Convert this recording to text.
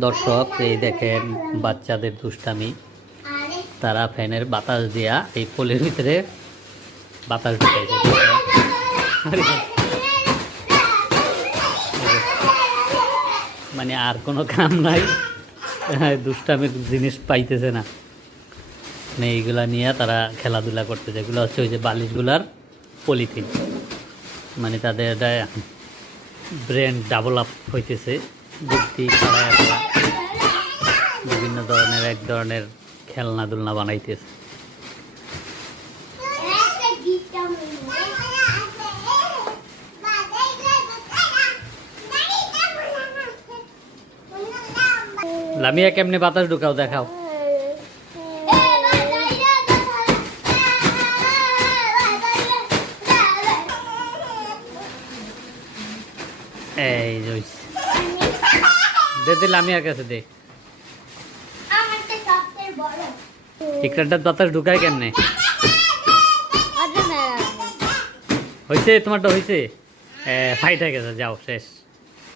দর্শক, এই দেখেন বাচ্চাদের দুষ্টামি। তারা ফ্যানের বাতাস দিয়া এই পোলের ভিতরে বাতাস ঢুকাইছে। মানে আর কোনো কাম নাই, দুষ্টামির জিনিস পাইতেছে না, মানে এইগুলা নিয়ে তারা খেলাধুলা করতেছে। এগুলো হচ্ছে ওই যে বালিশগুলার পলিথিন, মানে তাদের ব্রেন ডেভেলপ হইতেছে, বুদ্ধি ছড়ায় তারা বিভিন্ন ধরনের এক ধরনের খেলনা দুলনা বানাইতেছে। লামিয়া কেমনে বাতাস ঢুকাও দেখাও। এই দে দে লামিয়ার কাছে দে। ইকরাটার বাতাস ঢুকায় কেমনে? হয়েছে তোমারটা হয়েছে, ফাইট হয়ে গেছে, যাও শেষ।